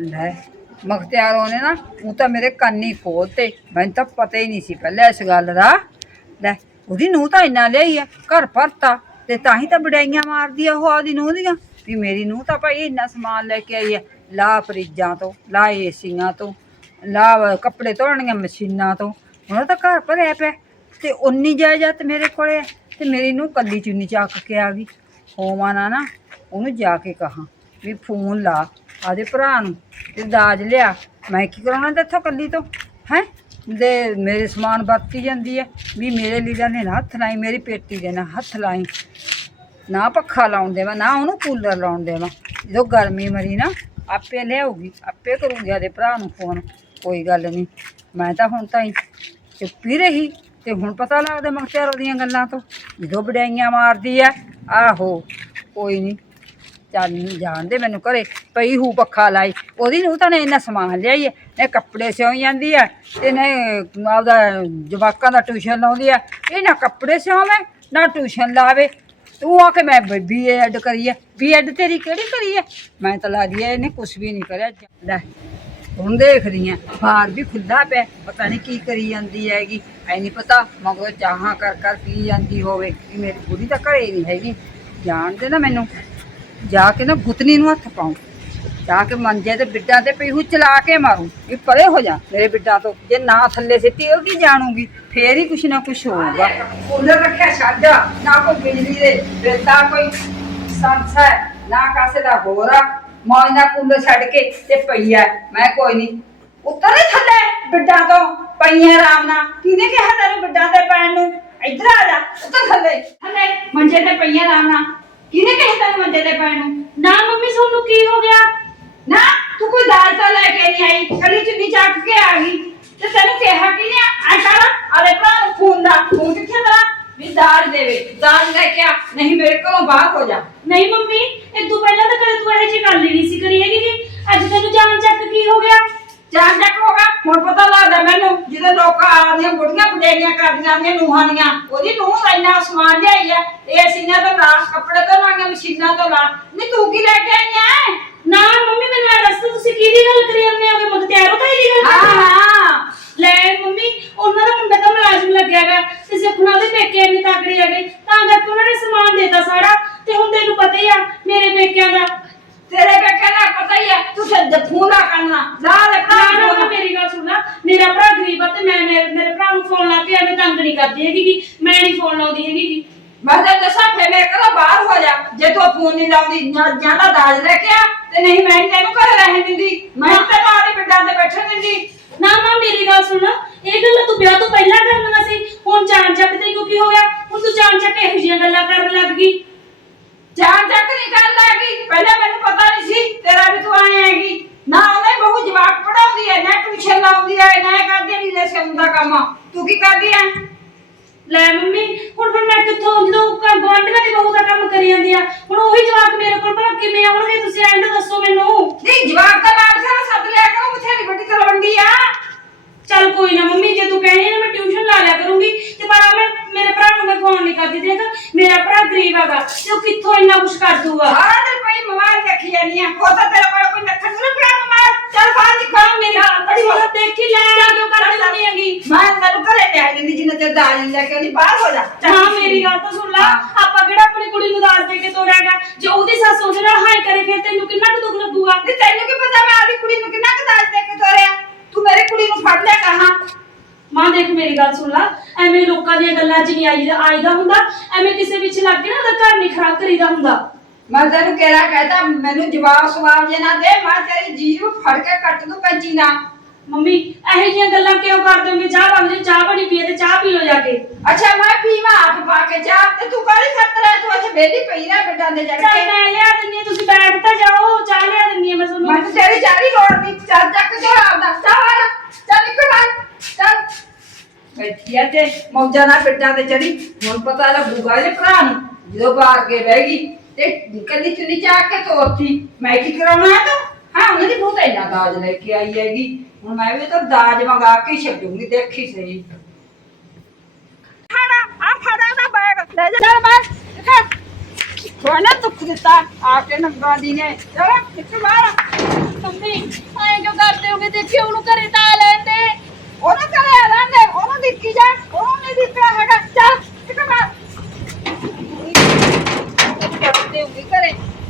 ਲੈ ਮਖਤਿਆਰ ਉਹਨੇ ਨਾ ਉਹ ਤਾਂ ਮੇਰੇ ਕੰਨ ਹੀ ਖੋਲਤੇ ਮੈਨੂੰ ਤਾਂ ਪਤਾ ਹੀ ਨਹੀਂ ਸੀ ਪਹਿਲਾਂ ਇਸ ਗੱਲ ਦਾ। ਲੈ, ਉਹਦੀ ਨੂੰਹ ਤਾਂ ਇੰਨਾ ਲਈ ਆ, ਘਰ ਭਰਤਾ, ਤੇ ਤਾਂ ਹੀ ਤਾਂ ਬੜਾਈਆਂ ਮਾਰਦੀ ਆ ਉਹ ਆਦੀ ਨੂੰਹ ਦੀਆਂ। ਵੀ ਮੇਰੀ ਨੂੰਹ ਤਾਂ ਭਾਈ ਇੰਨਾ ਸਮਾਨ ਲੈ ਕੇ ਆਈ ਆ, ਲਾ ਫਰਿੱਜਾਂ ਤੋਂ, ਲਾ ਏਸੀਆਂ ਤੋਂ, ਲਾ ਕੱਪੜੇ ਧੋਣਗੀਆਂ ਮਸ਼ੀਨਾਂ ਤੋਂ, ਹੁਣ ਤਾਂ ਘਰ ਭਰਿਆ ਪਿਆ। ਤੇ ਉਨੀ ਜਾਇਦਾਦ ਮੇਰੇ ਕੋਲੇ ਆ, ਤੇ ਮੇਰੀ ਨੂੰ ਕੱਲੀ ਚੁੰਨੀ ਚੱਕ ਕੇ ਆ ਗਈ। ਹੋਵਾਂ ਨਾ ਨਾ, ਉਹਨੂੰ ਜਾ ਕੇ ਕਹਾਂ, ਵੀ ਫੋਨ ਲਾ। ਆਦੇ ਭਰਾ ਨੂੰ ਤੇ ਦਾਜ ਲਿਆ। ਮੈਂ ਕੀ ਕਰਾਉਣਾ ਤੇਥੋਂ ਕੱਲੀ ਤੋਂ? ਹੈ? ਦੇ ਮੇਰੇ ਸਮਾਨ ਵਰਤੀ ਜਾਂਦੀ ਹੈ ਵੀ ਮੇਰੇ ਲੀਡਰ ਨੇ ਨਾ ਹੱਥ ਲਾਈ, ਮੇਰੀ ਪੇਟੀ ਦੇ ਨਾ ਹੱਥ ਲਾਈ। ਨਾ ਪੱਖਾ ਲਾਉਣ ਦੇਵਾਂ, ਨਾ ਉਹਨੂੰ ਕੂਲਰ ਲਾਉਣ ਦੇਵਾਂ। ਜਦੋਂ ਗਰਮੀ ਮਰੀ ਨਾ, ਆਪੇ ਲਿਆਊਗੀ, ਆਪੇ ਕਰੂੰਗੀ ਆਦੇ ਭਰਾ ਨੂੰ ਫੋਨ। ਕੋਈ ਗੱਲ ਨਹੀਂ ਮੈਂ ਤਾਂ ਹੁਣ ਤਾਂ ਹੀ ਚੁੱਪੀ ਰਹੀ। ਤੇ ਹੁਣ ਪਤਾ ਲੱਗਦਾ ਮਖਤਿਆਰ ਉਹਦੀਆਂ ਗੱਲਾਂ ਤੋਂ। ਜਦੋਂ ਵਡਿਆਈਆਂ ਮਾਰਦੀ ਆ ਆਹੋ, ਕੋਈ ਨਹੀਂ ਚੱਲ ਜਾਣਦੇ, ਮੈਨੂੰ ਘਰੇ ਪਈ ਹੂ ਪੱਖਾ ਲਾਈ। ਉਹਦੀ ਨੂੰ ਤਾਂ ਨੇ ਇੰਨਾ ਸਮਾਨ ਲਿਆਈ ਹੈ ਨੇ ਕੱਪੜੇ ਸਿਉਂ ਜਾਂਦੀ ਆ ਤੇ ਨੇ ਆਪਦਾ ਜਵਾਕਾਂ ਦਾ ਟਿਊਸ਼ਨ ਲਾਉਂਦੀ ਆ, ਇਹ ਨਾ ਕੱਪੜੇ ਸਿਉਵੇਂ, ਨਾ ਟਿਊਸ਼ਨ ਲਾਵੇ। ਤੂੰ ਆ ਕੇ ਮੈਂ ਬੀ ਐਡ ਕਰੀ ਆ ਬੀ ਐਡ ਤੇਰੀ ਕਿਹੜੀ ਕਰੀ ਆ? ਮੈਂ ਤਾਂ ਲੱਗਦੀ ਦਿਆ ਇਹਨੇ ਕੁਝ ਵੀ ਨਹੀਂ ਕਰਿਆ। ਲੈ, ਹੁਣ ਦੇਖਦੀ ਆ, ਬਾਹਰ ਵੀ ਖੁੱਲਾ ਪਿਆ, ਪਤਾ ਨਹੀਂ ਕੀ ਕਰੀ ਜਾਂਦੀ ਹੈਗੀ। ਐ ਨਹੀਂ ਪਤਾ, ਮਗਰ ਚਾਹਾਂ ਕਰ ਕਰ ਪੀ ਜਾਂਦੀ ਹੋਵੇ ਕਿ ਮੇਰੀ ਕੁੜੀ ਤਾਂ ਘਰੇ ਨਹੀਂ ਹੈਗੀ। ਜਾਣਦੇ ਨਾ ਮੈਨੂੰ। ਜਾ ਕੇ ਨਾ ਗੁੱਤਨੀ ਨੂੰ ਹੱਥ ਪਾਉਂ। ਜਾ ਕੇ ਮੰਜੇ ਤੇ ਬਿੱਡਾਂ ਤੇ ਪਈ ਹੂ ਚਲਾ ਕੇ ਮਾਰੂ। ਇਹ ਪਰੇ ਹੋ ਜਾ ਮੇਰੇ ਬਿੱਡਾਂ ਤੋਂ। ਜੇ ਨਾ ਥੱਲੇ ਸਿੱਟੀ, ਉਹ ਕੀ ਜਾਣੂਗੀ? ਫੇਰ ਹੀ ਕੁਛ ਨਾ ਕੁਛ ਹੋਊਗਾ। ਕੂਲਰ ਰੱਖਿਆ ਛੱਡ। ਨਾ ਕੋਈ ਬਿਜਲੀ ਦੇ ਬਿੱਦਾ ਕੋਈ ਸੰਸਾ ਨਾ ਕਾਸੇ ਦਾ ਹੋਰ ਆ। ਮੌਜ ਨਾਲ ਕੂਲਰ ਛੱਡ ਕੇ ਤੇ ਪਈ ਐ ਮੈਂ ਕੋਈ ਨਹੀਂ ਉੱਤਰ ਥੱਲੇ ਬਿੱਡਾਂ ਤੋਂ। ਪਈਆਂ ਐ ਆਰਾਮ ਨਾਲ। ਕਿਹਨੇ ਕਿਹਾ ਤੈਨੂੰ ਬਿੱਡਾਂ ਤੇ ਪੈਣ ਨੂੰ? ਇੱਧਰ ਆ ਜਾ। ਉੱਤਰ ਥੱਲੇ। ਥੱਲੇ ਮੰਜੇ ਤੇ ਪਈਆਂ ਐ ਆਰਾਮ ਨਾਲ। ਕਿਹਨੇ ਕਿਹਾ ਤੈਨੂੰ ਮੰਜੇ ਤੇ ਪੈਣ ਨੂੰ? ਨਾ ਮੰਮੀ, ਤੁਹਾਨੂੰ ਕੀ ਹੋ ਗਿਆ? ਨਾ, ਤੂੰ ਕੋਈ ਦਾਲ ਤਾਂ ਲੈ ਕੇ ਨਹੀਂ ਆਈ? ਕੱਲੀ ਚੁੰਨੀ ਚੱਕ ਕੇ ਆ ਗਈ। ਤੇ ਤੈਨੂੰ ਕਿਹਾ ਕਿ ਨੇ ਆ ਕਰ ਅਰੇ ਭਰਾ ਨੂੰ ਫੋਨ ਦਾ ਫੋਨ ਕਿੱਥੇ ਦਾ? ਵੀ ਦਾਲ ਦੇਵੇ ਦਾਲ ਲੈ ਕੇ ਆ, ਨਹੀਂ ਮੇਰੇ ਘਰੋਂ ਬਾਹਰ ਹੋ ਜਾ। ਨਹੀਂ ਮੰਮੀ, ਇਹ ਤੋਂ ਪਹਿਲਾਂ ਤਾਂ ਕਦੇ ਤੂੰ ਇਹੋ ਜਿਹੀ ਗੱਲ ਹੀ ਨਹੀਂ ਸੀ ਕਰੀ ਹੈਗੀ ਕਿ ਅੱਜ ਤੈਨੂੰ ਜਾਣ ਚੱਕ ਕੀ ਹੋ ਗਿਆ? ਚੱਕ ਹੋਗਾ ਹੁਣ ਪਤਾ ਲੱਗਦਾ ਮੈਨੂੰ ਜਦੋਂ ਲੋਕ ਆਉਂਦੀਆਂ ਬੁੜੀਆਂ ਬੁੜੇਰੀਆਂ ਕਰਦੀਆਂ ਨੇ ਨੂਹਾਂ ਦੀਆਂ ਉਹਦੀ ਨੂੰਹ ਇੰਨਾ ਸਮਾਨ ਲਿਆਈ ਆ। ਇਹ ਸੀਨਾ ਤੋਂ ਲਾ ਕੱਪੜੇ ਤੋਂ ਲਾਈਆਂ ਮਸ਼ੀਨਾਂ ਤੋਂ ਲਾ। ਨਹੀਂ ਤੂੰ ਕੀ ਲੈ ਕੇ ਆਈ ਐ? ਨਾ ਮੰਮੀ ਮੈਨੂੰ ਦੱਸ ਤੁਸੀਂ ਕਿਹਦੀ ਗੱਲ ਕਰੀ ਜਾਂਦੇ ਹੋਗੇ ਮੁਖਤਿਆਰੋ ਤਾਂ ਇਹਦੀ ਗੱਲ ਹਾਂ ਹੋ? ਹਾਂ ਲੈ ਮੰਮੀ ਉਹਨਾਂ ਦਾ ਮੁੰਡਾ ਤਾਂ ਮੁਲਾਜ਼ਮ ਲੱਗਿਆ ਹੈਗਾ ਤੇ ਸੁਖਨਾ ਦੇ ਪੇਕੇ ਇੰਨੇ ਤਕੜੇ ਹੈਗੇ ਤਾਂ ਕਰਕੇ ਉਹਨਾਂ ਨੇ ਸਮਾਨ ਦੇਤਾ ਸਾਰਾ ਤੇ ਹੁਣ ਤੈਨੂੰ ਪਤਾ ਹੀ ਆ ਮੇਰੇ ਪੇਕਿਆਂ ਦਾ ਤੇਰੇ ਪੇਕੇ ਦਾ ਪਤਾ ਹੀ ਹੈ ਤੂੰ ਨਾ ਕਰਨਾ। ਲਾ ਲੈ ਨਾ ਨਾ ਭਰਾ ਮੇਰੀ ਗੱਲ ਸੁਣ ਲੈ ਮੇਰਾ ਭਰਾ ਗਰੀਬ ਆ ਤੇ ਮੈਂ ਮੇਰੇ ਮੇਰੇ ਭਰਾ ਨੂੰ ਫੋਨ ਲਾ ਕੇ ਐਵੇਂ ਤੰਗ ਨਹੀਂ ਕਰਦੀ ਹੈਗੀ ਕਿ ਮੈਂ ਨਹੀਂ ਫੋਨ ਲਾਉਂਦੀ ਹੈਗੀ ਗੀ। ਮੈਂ ਤਾਂ ਦੱਸਾਂ ਫੇ ਮੇਰੇ ਘਰੋਂ ਬਾਹਰ ਹੋ ਜਾ। ਜੇ ਤੂੰ ਫੋਨ ਨਹੀਂ ਲਾਉਂਦੀ ਜਾਂ ਜਾਂ ਤਾਂ ਦਾਜ ਲੈ ਕੇ ਆ ਤੇ ਨਹੀਂ ਮੈਂ ਨੀ ਤੈਨੂੰ ਘਰੇ ਰਹਿਣ ਦਿੰਦੀ। ਮੈਂ ਤੇ ਮਾਂ ਦੇ ਬਿੱਡਾਂ ਤੇ ਬੈਠਣ ਦਿੰਦੀ। ਨਾ ਮਾਂ ਮੇਰੀ ਗੱਲ ਸੁਣ। ਇਹ ਗੱਲ ਤੂੰ ਵਿਆਹ ਤੋਂ ਪਹਿਲਾਂ ਕਰਨਾ ਸੀ। ਹੁਣ ਚਾਣ ਚੱਕ ਤੇ ਕਿਉਂ ਕੀ ਹੋ ਗਿਆ? ਹੁਣ ਤੂੰ ਚਾਣ ਚੱਕ ਇਹੋ ਜਿਹੀਆਂ ਗੱਲਾਂ ਕਰਨ ਲੱਗ ਗਈ। ਜਾਣ ਚੱਕ ਨਹੀਂ ਕਰਨ ਲੱਗੀ ਪਹਿਲਾਂ ਮੈਨੂੰ ਪਤਾ ਨਹੀਂ ਸੀ ਤੇਰਾ ਵੀ ਤੂੰ ਆਏ ਹੈਗੀ। ਨਾ ਉਹਨੇ ਬਹੁ ਜਵਾਕ ਪੜਾਉਂਦੀ ਹੈ ਨਾ ਟਿਊਸ਼ਨ ਲਾਉਂਦੀ ਹੈ ਨਾ ਇਹ ਕਰਦੀ ਨਹੀਂ ਦੇ ਦਾ ਕੰਮ। ਤੂੰ ਕੀ ਕਰਦੀ ਹੈ ਲੈ ਮੰਮੀ ਹੁਣ ਫਿਰ ਮੈਂ ਕਿੱਥੋਂ ਜਦੋਂ ਘਰ ਗਵਾਂਢੀਆਂ ਦੀ ਬਹੂ ਦਾ ਕੰਮ ਕਰੀ ਜਾਂਦੀ ਆ ਹੁਣ ਉਹੀ ਜਵਾਕ ਮੇਰੇ ਕੋਲ ਭਲਾ ਕਿਵੇਂ ਆਉਣਗੇ ਤੁਸੀਂ ਐਂਡ ਦੱਸੋ ਮੈਨੂੰ। ਨਹੀਂ ਜਵਾਕ ਤਾਂ ਬਾਪ ਸਾਰਾ ਸੱਦ ਲਿਆ ਕਰੋ ਬਥੇਰੀ ਵੱਡੀ ਤਲਵੰਡੀ ਆ। ਚੱਲ ਕੋਈ ਨਾ ਮੰਮੀ ਜੇ ਤੂੰ ਕਹਿੰਦੀ ਨਾ ਮੈਂ ਟਿਊਸ਼ਨ ਲਾ ਲਿਆ ਕਰੂੰਗੀ ਤੇ ਪਰ ਆ ਮੈਂ ਮੇਰੇ ਭਰਾ ਨੂੰ ਮੈਂ ਫੋਨ ਨਹੀਂ ਕਰਦੀ ਦੇਖ। ਗਰੀਬ ਹੈਗਾ ਤੇ ਉਹ ਕਿੱਥੋਂ ਇੰਨਾ ਕੁਝ ਕਰ ਦੂਗਾ ਸਾਰਾ ਦਿਨ ਪਈ ਮੋਬਾਈਲ ਦੇਖੀ ਜਾਂਦੀ ਆ। ਹੋ ਤਾਂ ਤੇਰੇ ਕੋਲ ਕੋਈ ਨੱਖਣ ਨਹੀਂ ਪਿਆ ਮੋਬਾਈਲ? ਚੱਲ ਬਾਹਰ ਨਿਕਲ ਹਾਂ ਮੇਰੀ ਬੜੀ ਵਾਰ ਦੇਖੀ ਲੈ ਆ ਕਿਉਂ ਕਰ ਦਿੰਦੀ ਹੈਗੀ ਮੈਂ ਤੈਨੂੰ ਘਰੇ ਲੈ ਜਾਂਦੀ ਜਿੰਨਾ ਚਿਰ ਦਾਜ ਨਹੀਂ ਲੈ ਕੇ ਆਉਂਦੀ ਬਾਹਰ ਹੋ ਜਾ। ਚੱਲ। ਹਾਂ ਮੇਰੀ ਗੱਲ ਤਾਂ ਸੁਣ ਲੈ। ਹਾਂ। ਆਪਾਂ ਕਿਹੜਾ ਆਪਣੀ ਕੁੜੀ ਨੂੰ ਦਾਜ ਦੇ ਕੇ ਤੋੜਾਂਗਾ ਜੇ ਉਹਦੀ ਸੱਸ ਉਹਦੇ ਨਾਲ ਹਾਈ ਕਰੇ ਫਿਰ ਤੈਨੂੰ ਕਿੰਨਾ ਕੁ ਦੁੱਖ ਲੱਗੂਗਾ? ਤੇ ਤੈਨੂੰ ਕੀ ਪਤਾ ਮੈਂ ਆਦੀ ਕੁੜੀ ਨੂੰ ਕਿੰਨਾ ਕੁ ਦਾਜ ਦੇ ਕੇ ਤੋਰਿਆ ਤੂੰ ਮੇਰੀ ਕੁੜੀ ਨੂੰ ਫੜ ਲਿਆ ਕਹਾਂ ਮਾਂ ਦੇਖ ਮੇਰੀ ਗੱਲ ਸੁਣ ਲੈ। ਐਵੇਂ ਲੋਕਾਂ ਦੀਆਂ ਗੱਲਾਂ 'ਚ ਨਹੀਂ ਆਈਦਾ ਆਈਦਾ ਹੁੰਦਾ। ਐਵੇਂ ਕਿਸੇ ਵਿੱਚ ਲੱਗ ਕੇ ਨਾ ਉਹਦਾ ਘਰ ਨਹੀਂ ਖਰਾਬ ਕਰੀਦਾ ਹੁੰਦਾ। ਮੈਂ ਤੈਨੂੰ ਕਿਹੜਾ ਕਹਤਾ ਮੈਨੂੰ ਜਵਾਬ ਸਵਾਲ ਜੇ ਨਾ ਦੇ ਮੈਂ ਤੇਰੀ ਜੀਭ ਫੜ ਕੇ ਕੱਟ ਦੂੰ ਕੰਚੀ ਨਾ ਮੰਮੀ ਇਹੋ ਜਿਹੀਆਂ ਗੱਲਾਂ ਕਿਉਂ ਕਰ ਦੋਗੇ ਚਾਹ ਬਣ ਜੇ ਚਾਹ ਬਣੀ ਪੀਏ ਤੇ ਚਾਹ ਪੀ ਲਓ ਜਾ ਕੇ। ਅੱਛਾ ਮੈਂ ਪੀਵਾਂ ਆਪ ਪਾ ਕੇ ਚਾਹ। ਤੇ ਤੂੰ ਕਾਹਦੀ ਖਤਰਾ ਤੂੰ ਇੱਥੇ ਬੇਲੀ ਪਈ ਰਹਿ ਬਿੱਡਾਂ ਦੇ ਜੜ ਚੱਲ ਕੇ। ਮੈਂ ਲਿਆ ਦਿੰਨੀ ਹਾਂ, ਤੁਸੀਂ ਬੈਠ ਤਾਂ ਜਾਓ ਚਾਹ ਲਿਆ ਦਿੰਨੀ ਹਾਂ ਮੈਂ ਤੁਹਾਨੂੰ। ਮੈਂ ਤੇਰੀ ਚਾਰੀ ਲੋੜ ਨਹੀਂ। ਚੱਲ ਚੱਕ ਕੇ ਚੱਲ ਨਿਕਲ ਬਾਹਰ ਚੱਲ ਬੈਠੀ ਆ ਤੇ ਮੌਜਾਂ ਨਾਲ ਪਿੱਟਾਂ ਤੇ ਚੜੀ। ਹੁਣ ਪਤਾ ਲੱਗੂਗਾ ਜੇ ਭਰਾ ਨੂੰ ਜਦੋਂ ਬਾਹਰ ਕੇ ਬਹਿ ਗਈ ਤੇ ਨਿਕਲਦੀ ਚੁੰਨੀ ਚਾਕ ਕੇ ਤੋਰਤੀ ਮੈਂ ਕੀ ਕਰਾਉਣਾ ਹੈ ਤੂੰ? ਹਾਂ ਉਹਨਾਂ ਦੀ ਬਹੁਤ ਇੰਨਾ ਦਾਜ ਲੈ ਕੇ ਆਈ ਹੈਗੀ। ਹੁਣ ਮੈਂ ਵੀ ਤਾਂ ਦਾਜ ਮੰਗਾ ਕੇ ਛੱਡੂਗੀ ਦੇਖੀ ਸਹੀ। ਖੜਾ ਆ ਖੜਾ ਦਾ ਬੈਗ ਲੈ ਜਾ ਬਸ ਕੋਨਾ ਦੁੱਖ ਦਿੱਤਾ ਆ ਕੇ ਨੰਗਾ ਦੀ ਨੇ। ਚਲੋ ਨਿਕਲ ਬਾਹਰ ਮੰਮੀ ਐਂ ਕਿਉਂ ਕਰਦੇ ਹੋਗੇ? ਦੇਖਿਓ ਉਹਨੂੰ ਘਰੇ ਤਾਂ ਲੈਣ ਦੇ ਉਹਦਾ ਘਰੇ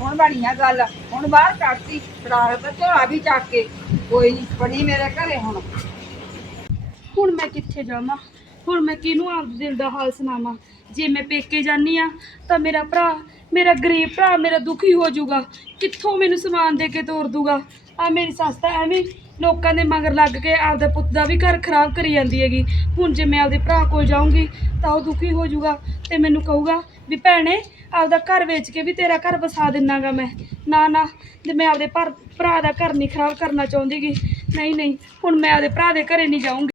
ਹੁਣ ਬਣੀ ਆ ਗੱਲ। ਹੁਣ ਬਾਹਰ ਕੱਢਤੀ ਫੜਾਹ ਝੋਲਾ ਵੀ ਚੱਕ ਕੋਈ ਨਹੀਂ ਬਣੀ ਮੇਰੇ ਘਰੇ ਹੁਣ। ਹੁਣ ਮੈਂ ਕਿੱਥੇ ਜਾਵਾਂ? ਹੁਣ ਮੈਂ ਕਿਹਨੂੰ ਆਪ ਦਿਲ ਦਾ ਹਾਲ ਸੁਣਾਵਾਂ? ਜੇ ਮੈਂ ਪੇਕੇ ਜਾਨੀ ਆ, ਤਾਂ ਮੇਰਾ ਭਰਾ ਮੇਰਾ ਗਰੀਬ ਭਰਾ ਮੇਰਾ ਦੁਖੀ ਹੋ ਜਾਊਗਾ। ਕਿੱਥੋਂ ਮੈਨੂੰ ਸਮਾਨ ਦੇ ਕੇ ਤੋਰ ਦੂਗਾ ਆ ਮੇਰੀ ਸੱਸ ਤਾਂ ਐਵੇਂ ਲੋਕਾਂ ਦੇ ਮਗਰ ਲੱਗ ਕੇ ਆਪਦੇ ਪੁੱਤ ਦਾ ਵੀ ਘਰ ਖਰਾਬ ਕਰੀ ਜਾਂਦੀ ਹੈਗੀ। ਹੁਣ ਜੇ ਮੈਂ ਆਪਦੇ ਭਰਾ ਕੋਲ ਜਾਊਂਗੀ, ਤਾਂ ਉਹ ਦੁਖੀ ਹੋ ਜਾਊਗਾ ਤੇ ਮੈਨੂੰ ਕਹੂਗਾ ਵੀ ਭੈਣੇ, ਆਪਦਾ ਘਰ ਵੇਚ ਕੇ ਵੀ ਤੇਰਾ ਘਰ ਵਸਾ ਦਿੰਨਾਗਾ ਮੈਂ। ਨਾ ਨਾ ਤੇ ਮੈਂ ਆਪਦੇ ਭਰ- ਭਰਾ ਦਾ ਘਰ ਨਹੀਂ ਖਰਾਬ ਕਰਨਾ ਚਾਹੁੰਦੀਗੀ। ਨਹੀਂ ਨਹੀਂ, ਹੁਣ ਮੈਂ ਆਪਦੇ ਭਰਾ ਦੇ ਘਰੇ ਨਹੀਂ ਜਾਊਂਗੀ।